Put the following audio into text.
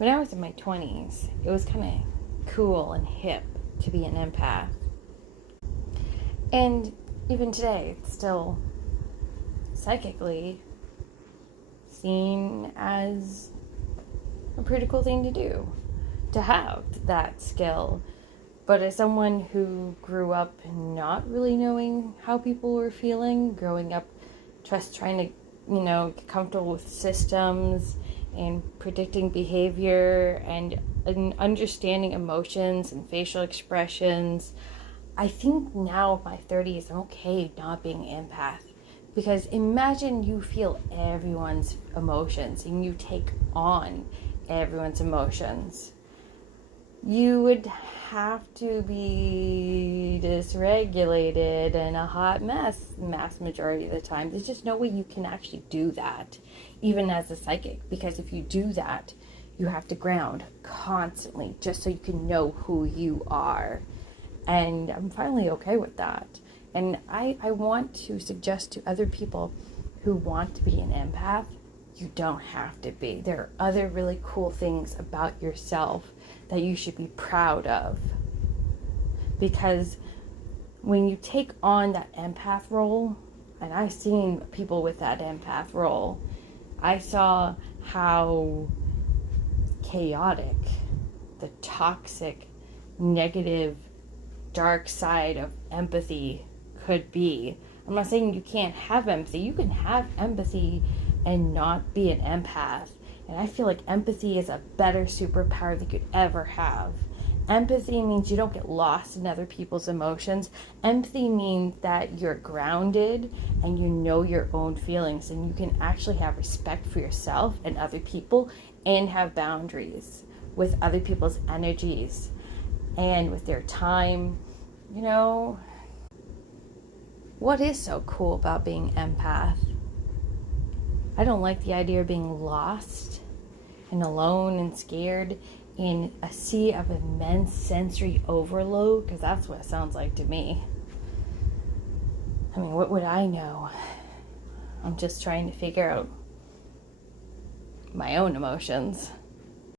when I was in my 20s, it was kind of cool and hip to be an empath. And even today, it's still psychically seen as a pretty cool thing to do, to have that skill. But as someone who grew up not really knowing how people were feeling, growing up just trying to, get comfortable with systems and predicting behavior and understanding emotions and facial expressions, I think now in my 30s, I'm okay not being an empath. Because imagine you feel everyone's emotions and you take on everyone's emotions. You would have to be dysregulated and a hot mess mass majority of the time. There's just no way you can actually do that, even as a psychic, because if you do that, you have to ground constantly just so you can know who you are. And I'm finally okay with that. And I want to suggest to other people who want to be an empath, you don't have to be. There are other really cool things about yourself that you should be proud of. Because when you take on that empath role, and I've seen people with that empath role, I saw how chaotic the toxic, negative, dark side of empathy could be. I'm not saying you can't have empathy. You can have empathy and not be an empath. And I feel like empathy is a better superpower that you could ever have. Empathy means you don't get lost in other people's emotions. Empathy means that you're grounded and you know your own feelings and you can actually have respect for yourself and other people and have boundaries with other people's energies and with their time. What is so cool about being empath? I don't like the idea of being lost and alone and scared in a sea of immense sensory overload, because that's what it sounds like to me. I mean, what would I know? I'm just trying to figure out my own emotions.